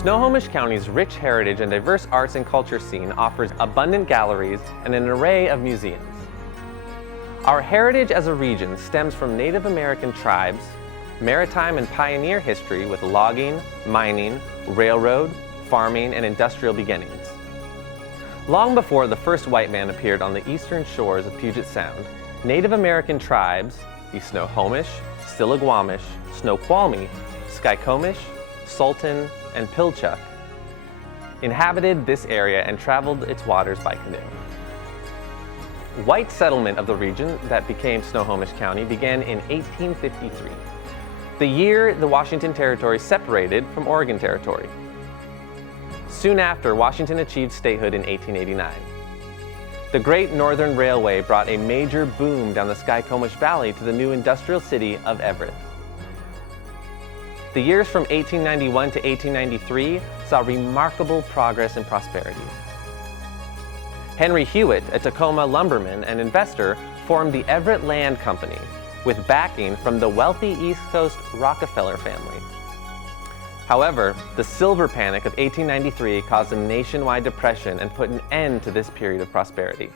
Snohomish County's rich heritage and diverse arts and culture scene offers abundant galleries and an array of museums. Our heritage as a region stems from Native American tribes, maritime and pioneer history with logging, mining, railroad, farming, and industrial beginnings. Long before the first white man appeared on the eastern shores of Puget Sound, Native American tribes, the Snohomish, Stillaguamish, Snoqualmie, Skykomish, Sultan, and Pilchuck, inhabited this area and traveled its waters by canoe. White settlement of the region that became Snohomish County began in 1853, the year the Washington Territory separated from Oregon Territory. Soon after, Washington achieved statehood in 1889. The Great Northern Railway brought a major boom down the Skykomish Valley to the new industrial city of Everett. The years from 1891 to 1893 saw remarkable progress and prosperity. Henry Hewitt, a Tacoma lumberman and investor, formed the Everett Land Company with backing from the wealthy East Coast Rockefeller family. However, the silver panic of 1893 caused a nationwide depression and put an end to this period of prosperity.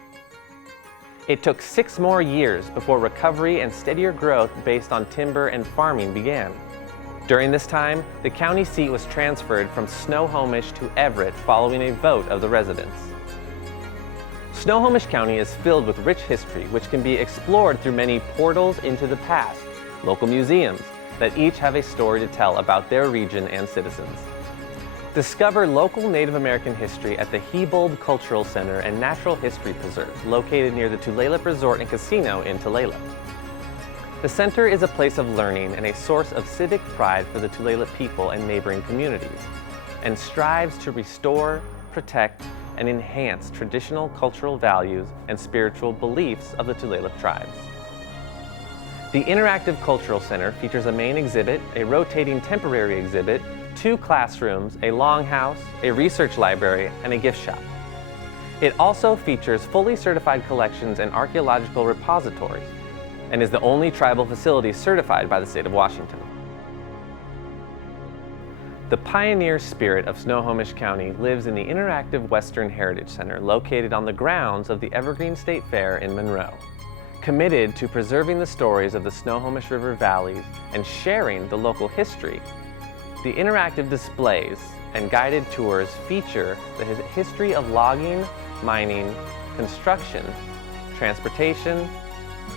It took 6 more years before recovery and steadier growth based on timber and farming began. During this time, the county seat was transferred from Snohomish to Everett following a vote of the residents. Snohomish County is filled with rich history which can be explored through many portals into the past, local museums that each have a story to tell about their region and citizens. Discover local Native American history at the Hebold Cultural Center and Natural History Preserve, located near the Tulalip Resort and Casino in Tulalip. The center is a place of learning and a source of civic pride for the Tulalip people and neighboring communities, and strives to restore, protect, and enhance traditional cultural values and spiritual beliefs of the Tulalip tribes. The Interactive Cultural Center features a main exhibit, a rotating temporary exhibit, 2 classrooms, a longhouse, a research library, and a gift shop. It also features fully certified collections and archaeological repositories, and is the only tribal facility certified by the state of Washington. The pioneer spirit of Snohomish County lives in the Interactive Western Heritage Center located on the grounds of the Evergreen State Fair in Monroe. Committed to preserving the stories of the Snohomish River valleys and sharing the local history, the interactive displays and guided tours feature the history of logging, mining, construction, transportation,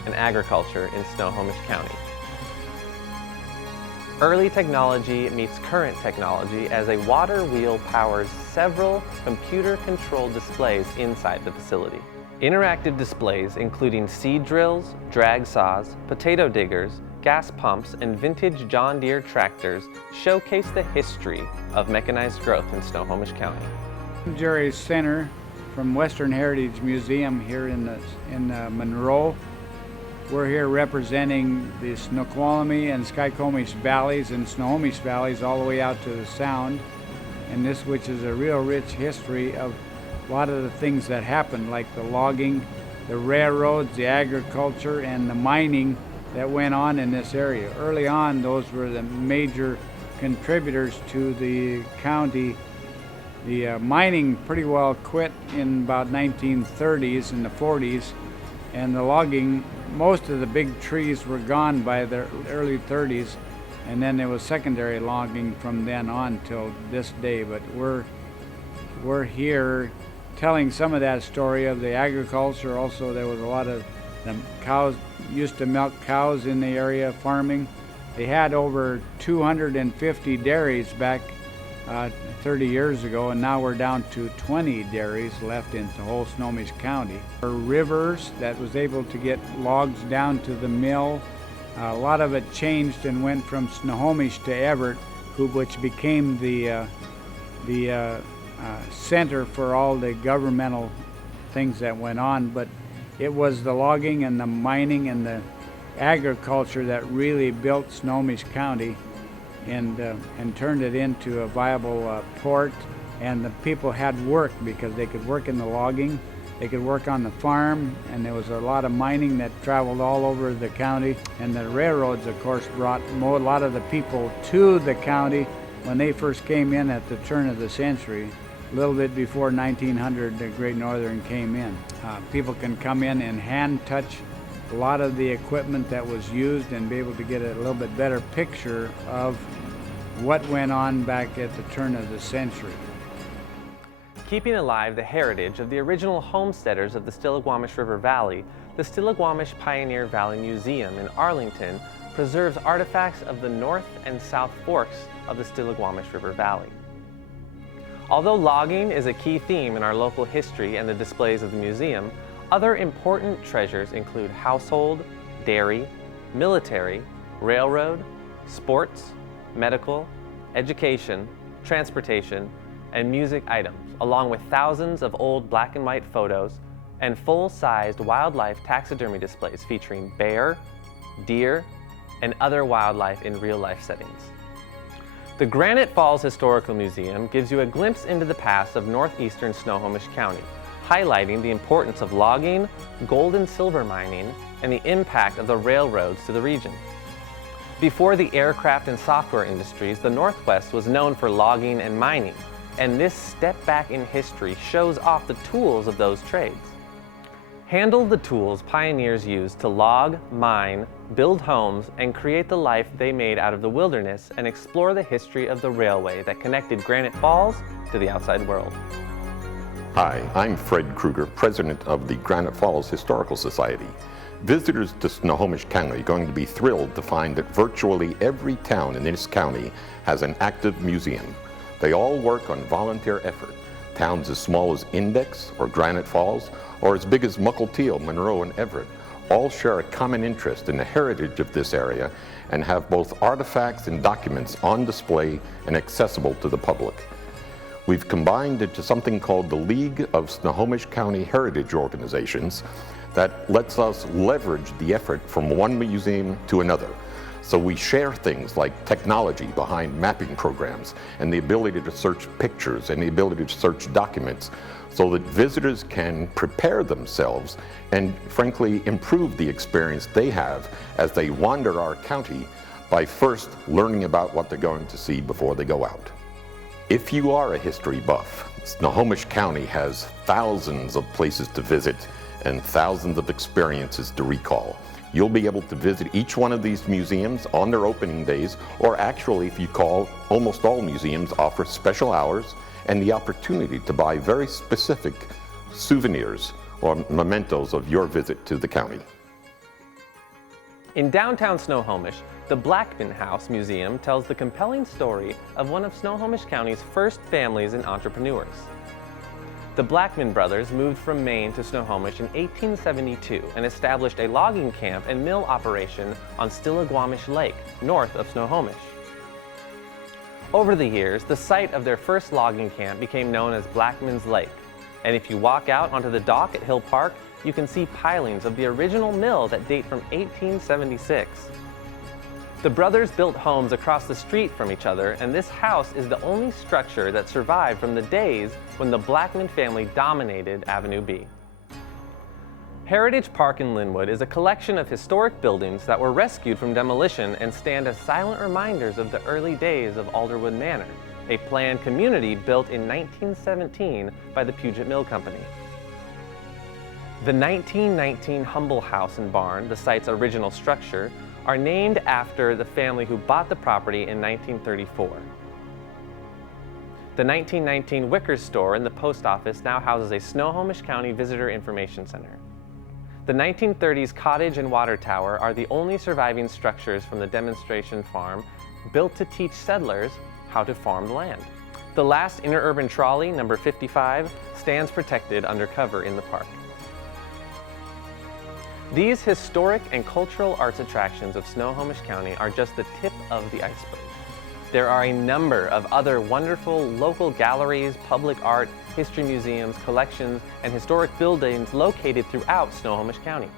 and agriculture in Snohomish County. Early technology meets current technology as a water wheel powers several computer-controlled displays inside the facility. Interactive displays including seed drills, drag saws, potato diggers, gas pumps, and vintage John Deere tractors showcase the history of mechanized growth in Snohomish County. I'm Jerry Center from Western Heritage Museum here in Monroe. We're here representing the Snoqualmie and Skykomish valleys and Snohomish valleys all the way out to the Sound, and this which is a real rich history of a lot of the things that happened, like the logging, the railroads, the agriculture, and the mining that went on in this area. Early on, those were the major contributors to the county. The mining pretty well quit in about 1930s and the 40s, and the logging, most of the big trees were gone by the early 30s, and then there was secondary logging from then on till this day. But we're here telling some of that story of the agriculture. Also, there was a lot of the cows used to milk cows in the area, farming. They had over 250 dairies back 30 years ago, and now we're down to 20 dairies left in the whole Snohomish County. There were rivers that was able to get logs down to the mill. A lot of it changed and went from Snohomish to Everett, which became the center for all the governmental things that went on. But it was the logging and the mining and the agriculture that really built Snohomish County and turned it into a viable port. And the people had work because they could work in the logging, they could work on the farm, and there was a lot of mining that traveled all over the county. And the railroads, of course, brought a lot of the people to the county when they first came in at the turn of the century, a little bit before 1900, the Great Northern came in. People can come in and hand touch a lot of the equipment that was used and be able to get a little bit better picture of what went on back at the turn of the century. Keeping alive the heritage of the original homesteaders of the Stillaguamish River Valley, the Stillaguamish Pioneer Valley Museum in Arlington preserves artifacts of the North and South Forks of the Stillaguamish River Valley. Although logging is a key theme in our local history and the displays of the museum, other important treasures include household, dairy, military, railroad, sports, medical, education, transportation, and music items, along with thousands of old black and white photos and full-sized wildlife taxidermy displays featuring bear, deer, and other wildlife in real-life settings. The Granite Falls Historical Museum gives you a glimpse into the past of northeastern Snohomish County, highlighting the importance of logging, gold and silver mining, and the impact of the railroads to the region. Before the aircraft and software industries, the Northwest was known for logging and mining, and this step back in history shows off the tools of those trades. Handle the tools pioneers used to log, mine, build homes, and create the life they made out of the wilderness, and explore the history of the railway that connected Granite Falls to the outside world. Hi, I'm Fred Kruger, president of the Granite Falls Historical Society. Visitors to Snohomish County are going to be thrilled to find that virtually every town in this county has an active museum. They all work on volunteer effort. Towns as small as Index or Granite Falls, or as big as Mukilteo, Monroe, and Everett, all share a common interest in the heritage of this area and have both artifacts and documents on display and accessible to the public. We've combined into something called the League of Snohomish County Heritage Organizations that lets us leverage the effort from one museum to another. So we share things like technology behind mapping programs and the ability to search pictures and the ability to search documents so that visitors can prepare themselves and frankly improve the experience they have as they wander our county by first learning about what they're going to see before they go out. If you are a history buff, Snohomish County has thousands of places to visit and thousands of experiences to recall. You'll be able to visit each one of these museums on their opening days, or actually, if you call, almost all museums offer special hours and the opportunity to buy very specific souvenirs or mementos of your visit to the county. In downtown Snohomish, the Blackman House Museum tells the compelling story of one of Snohomish County's first families and entrepreneurs. The Blackman brothers moved from Maine to Snohomish in 1872 and established a logging camp and mill operation on Stillaguamish Lake, north of Snohomish. Over the years, the site of their first logging camp became known as Blackman's Lake, and if you walk out onto the dock at Hill Park, you can see pilings of the original mill that date from 1876. The brothers built homes across the street from each other, and this house is the only structure that survived from the days when the Blackman family dominated Avenue B. Heritage Park in Lynnwood is a collection of historic buildings that were rescued from demolition and stand as silent reminders of the early days of Alderwood Manor, a planned community built in 1917 by the Puget Mill Company. The 1919 Humble House and Barn, the site's original structure, are named after the family who bought the property in 1934. The 1919 Wickers store in the post office now houses a Snohomish County Visitor Information Center. The 1930s cottage and water tower are the only surviving structures from the demonstration farm built to teach settlers how to farm the land. The last interurban trolley, number 55, stands protected under cover in the park. These historic and cultural arts attractions of Snohomish County are just the tip of the iceberg. There are a number of other wonderful local galleries, public art, history museums, collections, and historic buildings located throughout Snohomish County.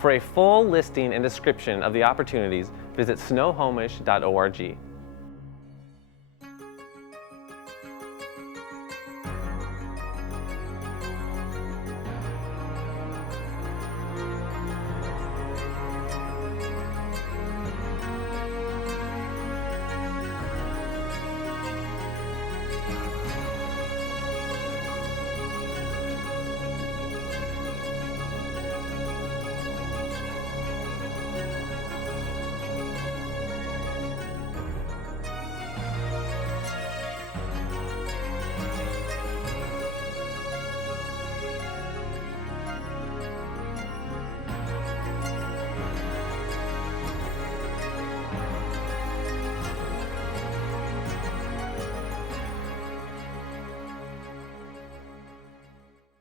For a full listing and description of the opportunities, visit sno-HOH.org.